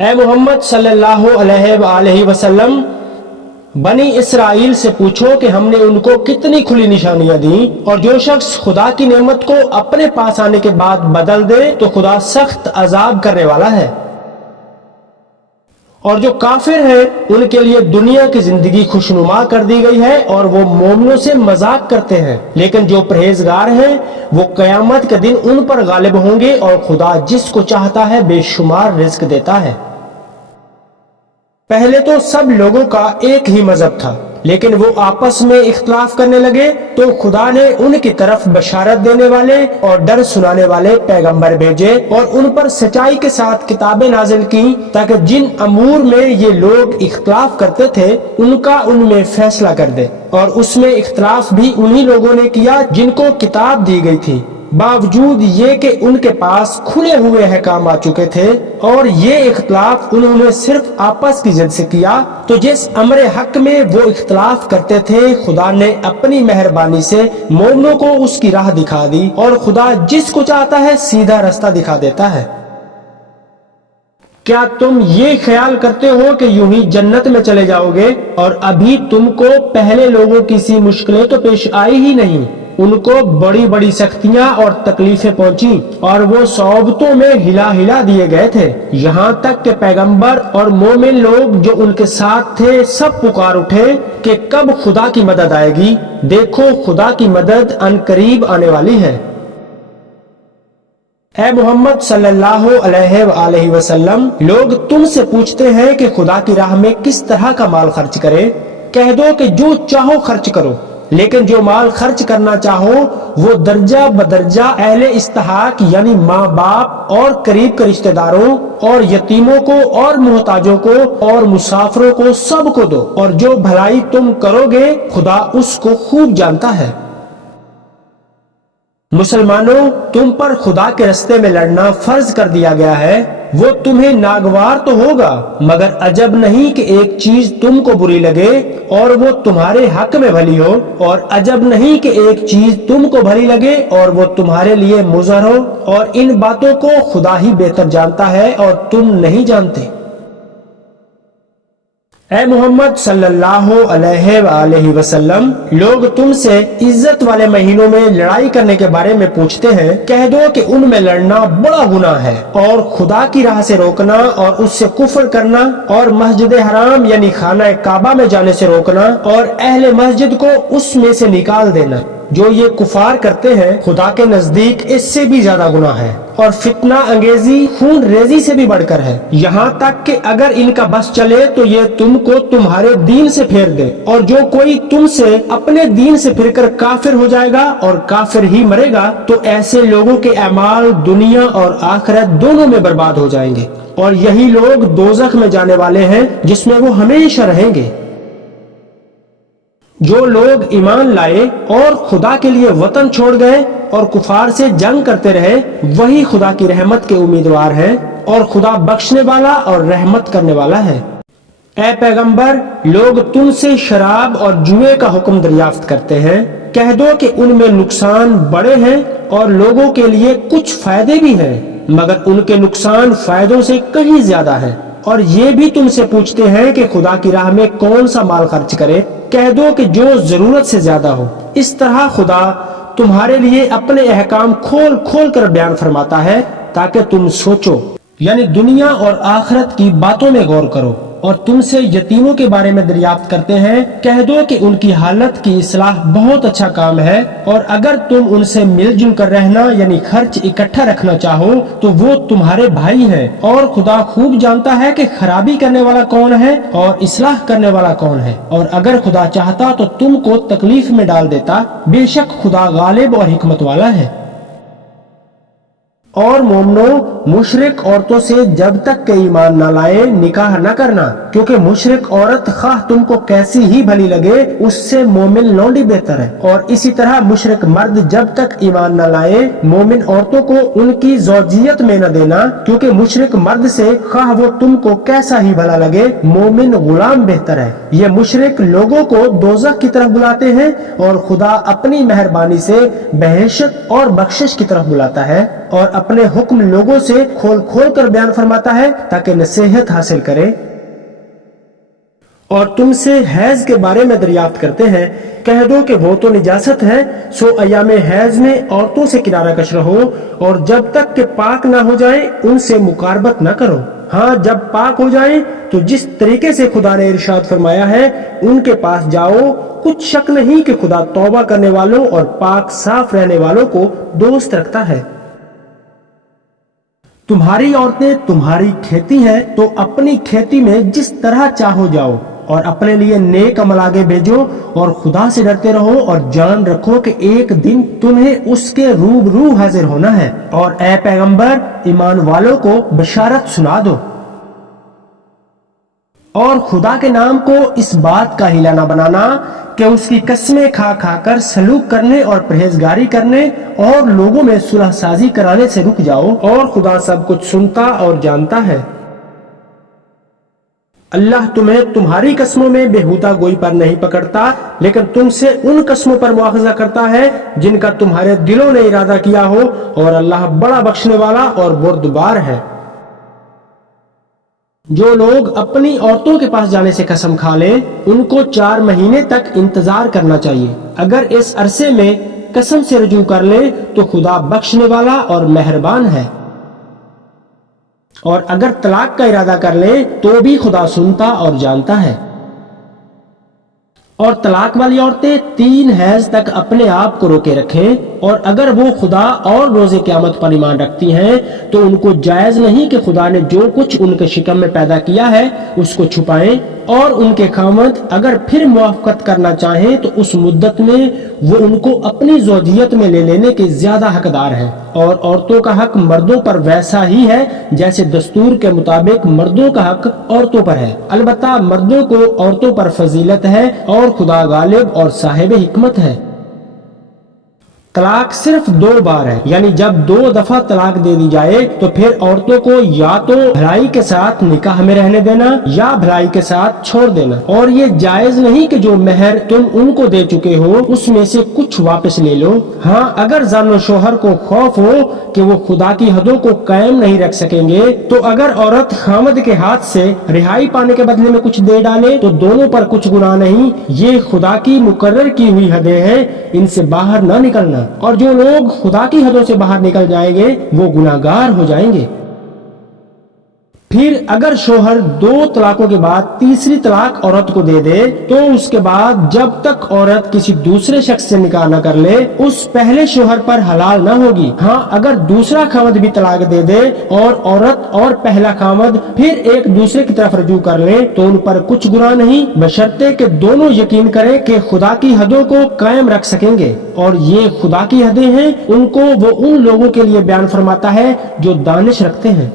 اے محمد صلی اللہ علیہ وآلہ وسلم، بنی اسرائیل سے پوچھو کہ ہم نے ان کو کتنی کھلی نشانیاں دیں، اور جو شخص خدا کی نعمت کو اپنے پاس آنے کے بعد بدل دے تو خدا سخت عذاب کرنے والا ہے۔ اور جو کافر ہیں ان کے لیے دنیا کی زندگی خوشنما کر دی گئی ہے اور وہ مومنوں سے مذاق کرتے ہیں، لیکن جو پرہیزگار ہیں وہ قیامت کے دن ان پر غالب ہوں گے، اور خدا جس کو چاہتا ہے بے شمار رزق دیتا ہے۔ پہلے تو سب لوگوں کا ایک ہی مذہب تھا، لیکن وہ آپس میں اختلاف کرنے لگے تو خدا نے ان کی طرف بشارت دینے والے اور ڈر سنانے والے پیغمبر بھیجے اور ان پر سچائی کے ساتھ کتابیں نازل کی، تاکہ جن امور میں یہ لوگ اختلاف کرتے تھے ان کا ان میں فیصلہ کر دے۔ اور اس میں اختلاف بھی انہی لوگوں نے کیا جن کو کتاب دی گئی تھی، باوجود یہ کہ ان کے پاس کھلے ہوئے احکام آ چکے تھے، اور یہ اختلاف انہوں نے صرف آپس کی ضد سے کیا۔ تو جس امر حق میں وہ اختلاف کرتے تھے خدا نے اپنی مہربانی سے مومنوں کو اس کی راہ دکھا دی، اور خدا جس کو چاہتا ہے سیدھا رستہ دکھا دیتا ہے۔ کیا تم یہ خیال کرتے ہو کہ یوں ہی جنت میں چلے جاؤ گے، اور ابھی تم کو پہلے لوگوں کی سی مشکلیں تو پیش آئی ہی نہیں؟ ان کو بڑی بڑی سختیاں اور تکلیفیں پہنچی، اور وہ صعوبتوں میں ہلا ہلا دیے گئے تھے، یہاں تک کہ پیغمبر اور مومن لوگ جو ان کے ساتھ تھے سب پکار اٹھے کہ کب خدا کی مدد آئے گی، دیکھو خدا کی مدد ان قریب آنے والی ہے۔ اے محمد صلی اللہ علیہ وآلہ وسلم، لوگ تم سے پوچھتے ہیں کہ خدا کی راہ میں کس طرح کا مال خرچ کرے۔ کہہ دو کہ جو چاہو خرچ کرو، لیکن جو مال خرچ کرنا چاہو وہ درجہ بدرجہ اہل استحقاق یعنی ماں باپ اور قریب کے رشتہ داروں اور یتیموں کو اور محتاجوں کو اور مسافروں کو سب کو دو، اور جو بھلائی تم کرو گے خدا اس کو خوب جانتا ہے۔ مسلمانوں، تم پر خدا کے رستے میں لڑنا فرض کر دیا گیا ہے۔ وہ تمہیں ناگوار تو ہوگا، مگر عجب نہیں کہ ایک چیز تم کو بری لگے اور وہ تمہارے حق میں بھلی ہو، اور عجب نہیں کہ ایک چیز تم کو بھلی لگے اور وہ تمہارے لیے مضر ہو، اور ان باتوں کو خدا ہی بہتر جانتا ہے اور تم نہیں جانتے۔ اے محمد صلی اللہ علیہ وآلہ وسلم، لوگ تم سے عزت والے مہینوں میں لڑائی کرنے کے بارے میں پوچھتے ہیں۔ کہہ دو کہ ان میں لڑنا بڑا گناہ ہے، اور خدا کی راہ سے روکنا اور اس سے کفر کرنا، اور مسجد حرام یعنی خانہ کعبہ میں جانے سے روکنا، اور اہل مسجد کو اس میں سے نکال دینا۔ جو یہ کفار کرتے ہیں خدا کے نزدیک اس سے بھی زیادہ گناہ ہے، اور فتنہ انگیزی خون ریزی سے بھی بڑھ کر ہے، یہاں تک کہ اگر ان کا بس چلے تو یہ تم کو تمہارے دین سے پھیر دے، اور جو کوئی تم سے اپنے دین سے پھر کر کافر ہو جائے گا اور کافر ہی مرے گا تو ایسے لوگوں کے اعمال دنیا اور آخرت دونوں میں برباد ہو جائیں گے، اور یہی لوگ دوزخ میں جانے والے ہیں جس میں وہ ہمیشہ رہیں گے۔ جو لوگ ایمان لائے اور خدا کے لیے وطن چھوڑ گئے اور کفار سے جنگ کرتے رہے وہی خدا کی رحمت کے امیدوار ہیں، اور خدا بخشنے والا اور رحمت کرنے والا ہے۔ اے پیغمبر، لوگ تم سے شراب اور جوئے کا حکم دریافت کرتے ہیں۔ کہہ دو کہ ان میں نقصان بڑے ہیں اور لوگوں کے لیے کچھ فائدے بھی ہیں، مگر ان کے نقصان فائدوں سے کہیں زیادہ ہے۔ اور یہ بھی تم سے پوچھتے ہیں کہ خدا کی راہ میں کون سا مال خرچ کرے۔ کہہ دو کہ جو ضرورت سے زیادہ ہو۔ اس طرح خدا تمہارے لیے اپنے احکام کھول کھول کر بیان فرماتا ہے تاکہ تم سوچو، یعنی دنیا اور آخرت کی باتوں میں غور کرو۔ اور تم سے یتیموں کے بارے میں دریافت کرتے ہیں۔ کہہ دو کہ ان کی حالت کی اصلاح بہت اچھا کام ہے، اور اگر تم ان سے مل جل کر رہنا یعنی خرچ اکٹھا رکھنا چاہو تو وہ تمہارے بھائی ہیں، اور خدا خوب جانتا ہے کہ خرابی کرنے والا کون ہے اور اصلاح کرنے والا کون ہے، اور اگر خدا چاہتا تو تم کو تکلیف میں ڈال دیتا، بے شک خدا غالب اور حکمت والا ہے۔ اور مومنوں، مشرک عورتوں سے جب تک کہ ایمان نہ لائے نکاح نہ کرنا، کیونکہ مشرک عورت خواہ تم کو کیسی ہی بھلی لگے اس سے مومن لونڈی بہتر ہے، اور اسی طرح مشرک مرد جب تک ایمان نہ لائے مومن عورتوں کو ان کی زوجیت میں نہ دینا، کیونکہ مشرک مرد سے خواہ وہ تم کو کیسا ہی بھلا لگے مومن غلام بہتر ہے۔ یہ مشرک لوگوں کو دوزخ کی طرف بلاتے ہیں، اور خدا اپنی مہربانی سے بہشت اور بخشش کی طرف بلاتا ہے۔ اور اپنے حکم لوگوں سے کھول کھول کر بیان فرماتا ہے تاکہ نصیحت حاصل کرے۔ اور تم سے حیض کے بارے میں دریافت کرتے ہیں، کہہ دو کہ وہ تو نجاست ہے، سو ایام حیض میں عورتوں سے کنارہ کش رہو، اور جب تک کہ پاک نہ ہو جائیں ان سے مقاربت نہ کرو۔ ہاں جب پاک ہو جائیں تو جس طریقے سے خدا نے ارشاد فرمایا ہے ان کے پاس جاؤ، کچھ شک نہیں کہ خدا توبہ کرنے والوں اور پاک صاف رہنے والوں کو دوست رکھتا ہے۔ تمہاری عورتیں تمہاری کھیتی ہیں، تو اپنی کھیتی میں جس طرح چاہو جاؤ، اور اپنے لیے نیک عمل آگے بھیجو، اور خدا سے ڈرتے رہو، اور جان رکھو کہ ایک دن تمہیں اس کے روبرو حاضر ہونا ہے۔ اور اے پیغمبر، ایمان والوں کو بشارت سنا دو، اور خدا کے نام کو اس بات کا ہیلا نہ بنانا کہ اس کی قسمیں کھا کھا کر سلوک کرنے اور پرہیزگاری کرنے اور لوگوں میں صلح سازی کرانے سے رک جاؤ، اور خدا سب کچھ سنتا اور جانتا ہے۔ اللہ تمہیں تمہاری قسموں میں بےہودہ گوئی پر نہیں پکڑتا، لیکن تم سے ان قسموں پر مواخذہ کرتا ہے جن کا تمہارے دلوں نے ارادہ کیا ہو، اور اللہ بڑا بخشنے والا اور بردبار ہے۔ جو لوگ اپنی عورتوں کے پاس جانے سے قسم کھا لیں ان کو 4 مہینے تک انتظار کرنا چاہیے۔ اگر اس عرصے میں قسم سے رجوع کر لیں تو خدا بخشنے والا اور مہربان ہے، اور اگر طلاق کا ارادہ کر لیں تو بھی خدا سنتا اور جانتا ہے۔ اور طلاق والی عورتیں 3 حیض تک اپنے آپ کو روکے رکھیں، اور اگر وہ خدا اور روز قیامت پر ایمان رکھتی ہیں تو ان کو جائز نہیں کہ خدا نے جو کچھ ان کے شکم میں پیدا کیا ہے اس کو چھپائیں، اور ان کے خاوند اگر پھر موافقت کرنا چاہیں تو اس مدت میں وہ ان کو اپنی زوجیت میں لے لینے کے زیادہ حقدار ہیں۔ اور عورتوں کا حق مردوں پر ویسا ہی ہے جیسے دستور کے مطابق مردوں کا حق عورتوں پر ہے، البتہ مردوں کو عورتوں پر فضیلت ہے، اور خدا غالب اور صاحب حکمت ہے۔ طلاق صرف 2 بار ہے، یعنی جب 2 دفعہ طلاق دے دی جائے تو پھر عورتوں کو یا تو بھلائی کے ساتھ نکاح میں رہنے دینا یا بھلائی کے ساتھ چھوڑ دینا، اور یہ جائز نہیں کہ جو مہر تم ان کو دے چکے ہو اس میں سے کچھ واپس لے لو۔ ہاں اگر زن و شوہر کو خوف ہو کہ وہ خدا کی حدوں کو قائم نہیں رکھ سکیں گے تو اگر عورت خامد کے ہاتھ سے رہائی پانے کے بدلے میں کچھ دے ڈالے تو دونوں پر کچھ گناہ نہیں، یہ خدا کی مقرر کی ہوئی حدیں ہیں، ان سے باہر نہ نکلنا، اور جو لوگ خدا کی حدوں سے باہر نکل جائیں گے وہ گناہگار ہو جائیں گے۔ پھر اگر شوہر 2 طلاقوں کے بعد تیسری طلاق عورت کو دے دے تو اس کے بعد جب تک عورت کسی دوسرے شخص سے نکاح نہ کر لے اس پہلے شوہر پر حلال نہ ہوگی۔ ہاں اگر دوسرا خاوند بھی طلاق دے دے اور عورت اور پہلا خاوند پھر ایک دوسرے کی طرف رجوع کر لیں تو ان پر کچھ گناہ نہیں، بشرطے کہ دونوں یقین کریں کہ خدا کی حدوں کو قائم رکھ سکیں گے، اور یہ خدا کی حدیں ہیں، ان کو وہ ان لوگوں کے لیے بیان فرماتا ہے جو دانش رکھتے ہیں۔